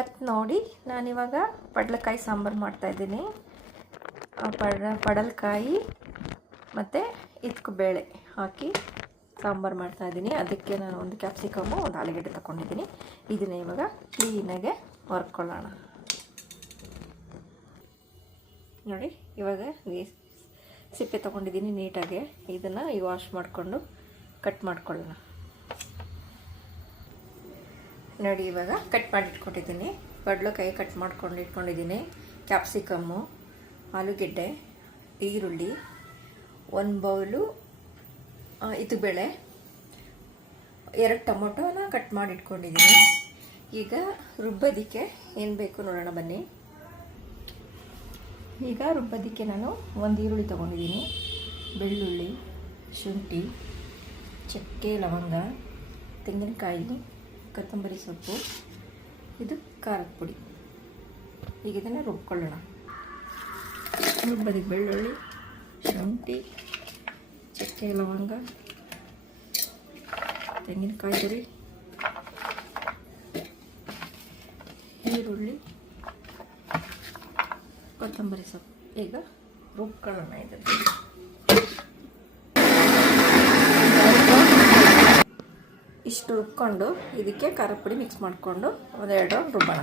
ಇವತ್ತು ನೋಡಿ ನಾನಿವಾಗ ಪಡಲಕಾಯಿ ಸಾಂಬಾರು ಮಾಡ್ತಾಯಿದ್ದೀನಿ. ಪಡಲಕಾಯಿ ಮತ್ತು ಇದ್ಕು ಬೇಳೆ ಹಾಕಿ ಸಾಂಬಾರು ಮಾಡ್ತಾಯಿದ್ದೀನಿ. ಅದಕ್ಕೆ ನಾನು ಒಂದು ಕ್ಯಾಪ್ಸಿಕಮ್ಮು, ಒಂದು ಆಲೂಗಡ್ಡೆ ತೊಗೊಂಡಿದ್ದೀನಿ. ಇದನ್ನು ಇವಾಗ ಕ್ಲೀನಾಗೆ ಹೊರ್ಕೊಳ್ಳೋಣ. ನೋಡಿ, ಇವಾಗ ಸಿಪ್ಪೆ ತೊಗೊಂಡಿದ್ದೀನಿ ನೀಟಾಗಿ. ಇದನ್ನು ಈಗ ವಾಶ್ ಮಾಡಿಕೊಂಡು ಕಟ್ ಮಾಡ್ಕೊಳ್ಳೋಣ. ನೋಡಿ, ಇವಾಗ ಕಟ್ ಮಾಡಿ ಇಟ್ಕೊಂಡಿದ್ದೀನಿ. ಪಡಲಕಾಯಿ ಕಟ್ ಮಾಡ್ಕೊಂಡು ಇಟ್ಕೊಂಡಿದ್ದೀನಿ. ಕ್ಯಾಪ್ಸಿಕಮ್ಮು, ಆಲೂಗೆಡ್ಡೆ, ಈರುಳ್ಳಿ, 1 ಬೌಲು ಇದು ಬೇಳೆ, 2 ಟೊಮೊಟೊನ ಕಟ್ ಮಾಡಿ ಇಟ್ಕೊಂಡಿದ್ದೀನಿ. ಈಗ ರುಬ್ಬೋದಕ್ಕೆ ಏನು ಬೇಕು ನೋಡೋಣ ಬನ್ನಿ. ಈಗ ರುಬ್ಬೋದಕ್ಕೆ ನಾನು 1 ಈರುಳ್ಳಿ ತೊಗೊಂಡಿದ್ದೀನಿ. ಬೆಳ್ಳುಳ್ಳಿ, ಶುಂಠಿ, ಚಕ್ಕೆ, ಲವಂಗ, ತೆಂಗಿನಕಾಯಿ, ಕೊತ್ತಂಬರಿ ಸೊಪ್ಪು, ಇದು ಖಾರದ ಪುಡಿ. ಈಗ ಇದನ್ನು ರುಬ್ಕೊಳ್ಳೋಣ. ರುಬ್ಬೋದಕ್ಕೆ ಬೆಳ್ಳುಳ್ಳಿ, ಶುಂಠಿ, ಚಕ್ಕೆ, ಲವಂಗ, ತೆಂಗಿನಕಾಯಿ ತುರಿ, ಈರುಳ್ಳಿ, ಕೊತ್ತಂಬರಿ ಸೊಪ್ಪು. ಈಗ ರುಬ್ಕೊಳ್ಳೋಣ ಇದನ್ನು. ಇಷ್ಟು ರುಬ್ಕೊಂಡು ಇದಕ್ಕೆ ಖಾರದ ಪುಡಿ ಮಿಕ್ಸ್ ಮಾಡಿಕೊಂಡು 1-2 ರೌಂಡ್ ರುಬ್ಬೋಣ.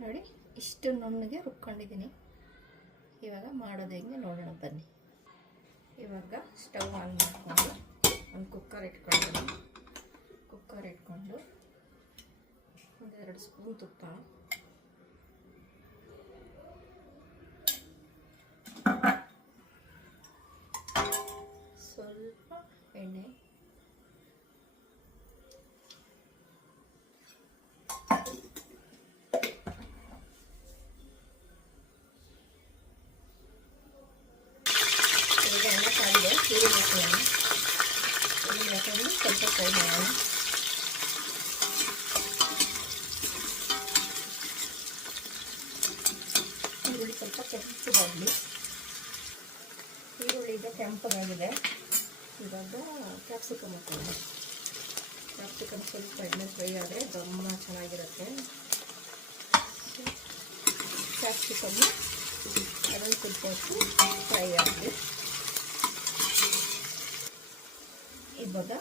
ನೋಡಿ, ಇಷ್ಟು ನುಣ್ಣಗೆ ರುಬ್ಕೊಂಡಿದ್ದೀನಿ. ಇವಾಗ ಮಾಡೋದು ಹೆಂಗೆ ನೋಡೋಣ ಬನ್ನಿ. ಇವಾಗ ಸ್ಟವ್ ಆನ್ ಮಾಡಿಕೊಂಡು ಒಂದು ಕುಕ್ಕರ್ ಇಟ್ಕೊಂಡು 1-2 ಸ್ಪೂನ್ ತುಪ್ಪ, ಸ್ವಲ್ಪ ಎಣ್ಣೆ, ಸ್ವಲ್ಪ ಫ್ರೈ ಮಾಡೋಣ. ಈರುಳ್ಳಿ ಸ್ವಲ್ಪ ಕೆಂಪಗಾಗಲಿ. ಈರುಳ್ಳಿ ಈಗ ಕೆಂಪಗಾಗಿದೆ. ಇವಾಗ ಕ್ಯಾಪ್ಸಿಕಮ್ ಹಾಕೋಣ. ಕ್ಯಾಪ್ಸಿಕಮ್ ಸ್ವಲ್ಪ ಎಣ್ಣೆ ಫ್ರೈ ಆದರೆ ಗಮ್ಮ ಚೆನ್ನಾಗಿರುತ್ತೆ. ಕ್ಯಾಪ್ಸಿಕಮ್ಮು ಅದನ್ನು ಸ್ವಲ್ಪ ಹೊತ್ತು ಫ್ರೈ ಆಗಲಿ. ಇವಾಗ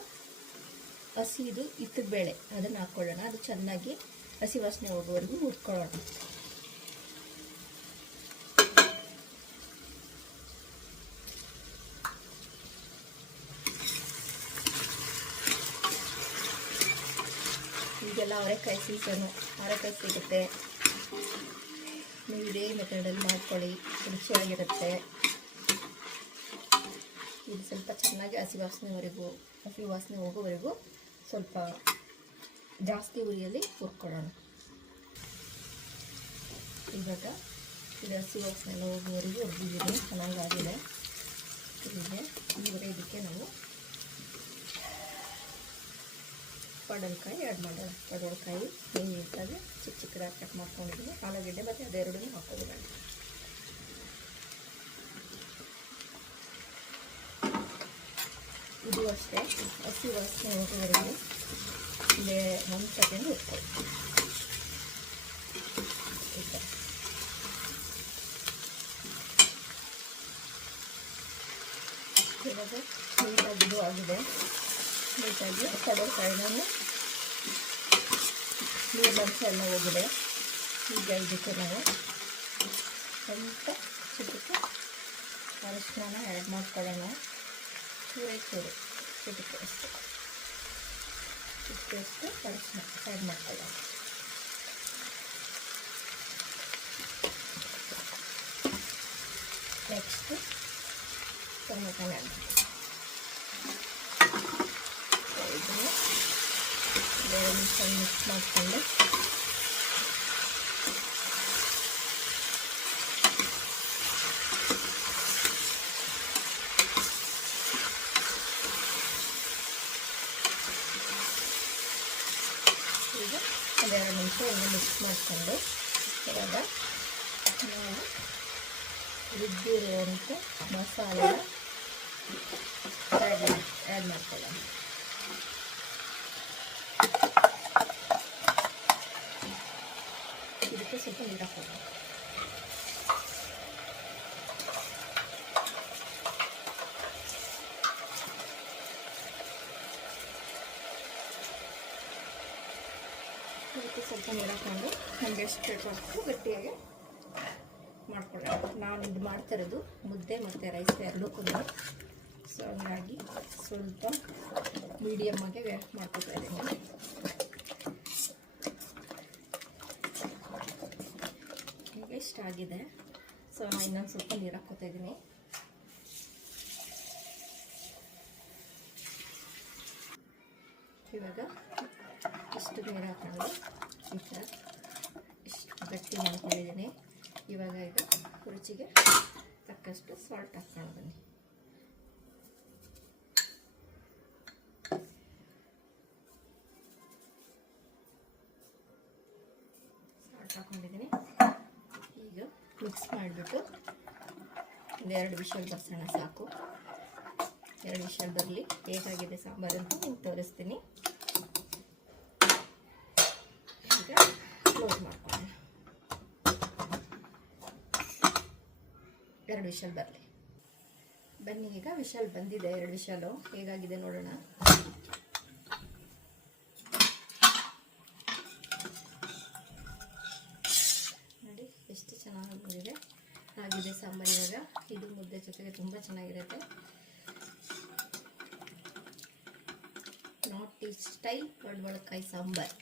ಹಸಿದು ಇತ್ತು ಬೇಳೆ ಅದನ್ನು ಹಾಕ್ಕೊಳ್ಳೋಣ. ಅದು ಚೆನ್ನಾಗಿ ಹಸಿ ವಾಸನೆ ಹೋಗೋವರೆಗೂ ಹುರ್ಕೊಳ್ಳೋಣ. ಈಗೆಲ್ಲ ಅವರೆಕಾಯಿ ಸೀಸನು, ಅವರೆಕಾಯಿ ಸಿಗುತ್ತೆ. ನೀವು ಇದೇ ಮೆಥಡಲ್ಲಿ ಮಾಡ್ಕೊಳ್ಳಿ, ರುಚಿಯಾಗಿರುತ್ತೆ. ಇದು ಸ್ವಲ್ಪ ಚೆನ್ನಾಗಿ ಹಸಿ ವಾಸನೆ ಹೋಗೋವರೆಗೂ ಸ್ವಲ್ಪ ಜಾಸ್ತಿ ಉರಿಯಲ್ಲಿ ಹುರ್ಕೊಳ್ಳೋಣ. ಇವಾಗ ಇದು ಹಸಿ ವಾಸನೆ ಹೋಗೋವರೆಗೂ ಹುರಿದಿದ್ದೀನಿ, ಚೆನ್ನಾಗಾಗಿದೆ. ಇವಾಗ ಇದಕ್ಕೆ ನಾವು ಪಡಲಕಾಯಿ ಆ್ಯಡ್ ಮಾಡೋಣ. ಪಡಲಕಾಯಿ ನೀಟಾಗಿ ಚಿಕ್ಕದಾಗಿ ಕಟ್ ಮಾಡ್ಕೊಂಡಿದ್ದೀನಿ. ಆಲೂಗೆಡ್ಡೆ ಮತ್ತು ಅದೆರಡನ್ನೂ ಹಾಕೋದಿಲ್ಲ. ಇದು ಅಷ್ಟೇ ಹಸಿ ವಾಸನೆ ಹೋಗೋವರೆಗೂ 1 ಸೆಕೆಂಡ್ ಹುರ್ಕೊಳ್ಳಿ. ಇವಾಗ ನೀಟಾಗಿ ಇದು ಆಗಿದೆ. ನೀಟಾಗಿ ಪಡಲಕಾಯಿನ ನೀರಿನಂಶ ಎಲ್ಲ ಹೋಗಿದೆ. ಈಗ ಇದಕ್ಕೆ ನಾವು ಸ್ವಲ್ಪ ಚಿಟಿಕೆ ಅರಿಶಿನ ಆ್ಯಡ್ ಮಾಡ್ಕೊಳ್ಳೋಣ. ಚೂರು ಚಿಟಿಕೆ ಅಷ್ಟು ಅರಿಶಿನ ಆ್ಯಡ್ ಮಾಡ್ಕೊಳ್ಳೋಣ. ನೆಕ್ಸ್ಟು ಟೊಮೆಟೊನ ಆ್ಯಡ್ ಮಾಡಿ ಇದನ್ನು 2 ನಿಮಿಷ ಮಿಕ್ಸ್ ಮಾಡಿಕೊಂಡು ಈಗ 2 ನಿಮಿಷ ಎಲ್ಲ ಮಿಕ್ಸ್ ಮಾಡಿಕೊಂಡು ಇವಾಗ ನಾವು ರುಬ್ಬಿರುವಂಥ ಮಸಾಲೆ ಆ್ಯಡ್ ಮಾಡ್ಕೊಳ್ಳೋಣ. ಇದಕ್ಕೆ ಸ್ವಲ್ಪ ನೀರು ಹಾಕೋದು. ಇದಕ್ಕೆ ಸ್ವಲ್ಪ ನೀರು ಹಾಕೊಂಡು ನಮಗೆ ಎಷ್ಟು ಬೇಕು ಗಟ್ಟಿಯಾಗಿ ಮಾಡ್ಕೊಳ್ಳೋಣ. ನಾನು ಇದು ಮಾಡ್ತಿರೋದು ಮುದ್ದೆ ಮತ್ತು ರೈಸ್ ಎರಡಕ್ಕೂ, ಸೊ ಹಂಗಾಗಿ ಸ್ವಲ್ಪ ಮೀಡಿಯಮ್ಮಾಗೆ ಮಾಡ್ಕೊತಾ ಇದ್ದೀನಿ. ಈಗ ಇಷ್ಟ ಆಗಿದೆ. ಸೊ ನಾನು ಇನ್ನೊಂದು ಸ್ವಲ್ಪ ನೀರು ಹಾಕ್ಕೋತಾ ಇದ್ದೀನಿ. ಇವಾಗ ಇಷ್ಟು ನೀರು ಹಾಕೊಂಡು ಈ ಥರ ಇಷ್ಟು ಗಟ್ಟಿ ಮಾಡ್ಕೊಂಡಿದ್ದೀನಿ. ಇವಾಗ ಇದು ರುಚಿಗೆ ತಕ್ಕಷ್ಟು ಸಾಲ್ಟ್ ಹಾಕ್ಕೊಂಡು ಬನ್ನಿ. ಸಾಲ್ಟ್ ಹಾಕ್ಕೊಂಡಿದ್ದೀನಿ. ಈಗ ಮಿಕ್ಸ್ ಮಾಡಿಬಿಟ್ಟು ಒಂದು 2 ವಿಷಲ್ ಬರ್ಸೋಣ ಸಾಕು. 2 ವಿಷಲ್ ಬರಲಿ. ಹೇಗಾಗಿದೆ ಸಾಂಬಾರು ಅಂತ ನಿಮ್ಗೆ ತೋರಿಸ್ತೀನಿ. ಈಗ ಕ್ಲೋಸ್ ಮಾಡ್ಕೊಳ್ಳೋಣ. 2 ವಿಷಲ್ ಬರಲಿ. ಬನ್ನಿ, ಈಗ ವಿಷಲ್ ಬಂದಿದೆ. 2 ವಿಷಲು ಹೇಗಾಗಿದೆ ನೋಡೋಣ. ನೋಡಿ ಎಷ್ಟು ಚೆನ್ನಾಗಿ ಬಂದಿದೆ. ಆಗಿದೆ ಸಾಂಬಾರು. ಇವಾಗ ಇದು ಮುದ್ದೆ ಜೊತೆಗೆ ತುಂಬ ಚೆನ್ನಾಗಿರುತ್ತೆ. ನಾಟಿ ಸ್ಟೈಲ್ ಪಡವಲಕಾಯಿ ಸಾಂಬಾರು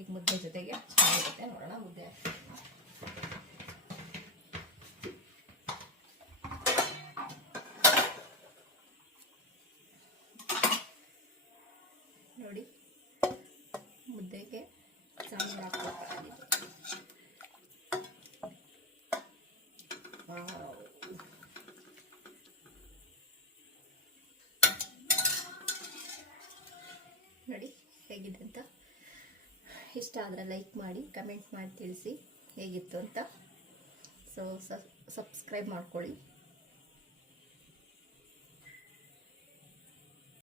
ಈಗ ಮುದ್ದೆ ಜೊತೆಗೆ ಚೆನ್ನಾಗಿರುತ್ತೆ. ನೋಡೋಣ ಮುದ್ದೆ. ನೋಡಿ ಮುದ್ದೆಗೆ ಸಾಂಬಾರು ಹಾಕಬೇಕಾಗಿದೆ. ನೋಡಿ ಹೇಗಿದೆ ಅಂತ. ಇಷ್ಟ ಆದರೆ ಲೈಕ್ ಮಾಡಿ, ಕಮೆಂಟ್ ಮಾಡಿ ತಿಳಿಸಿ ಹೇಗಿತ್ತು ಅಂತ. ಸೊ ಸಬ್ಸ್ಕ್ರೈಬ್ ಮಾಡ್ಕೊಳ್ಳಿ.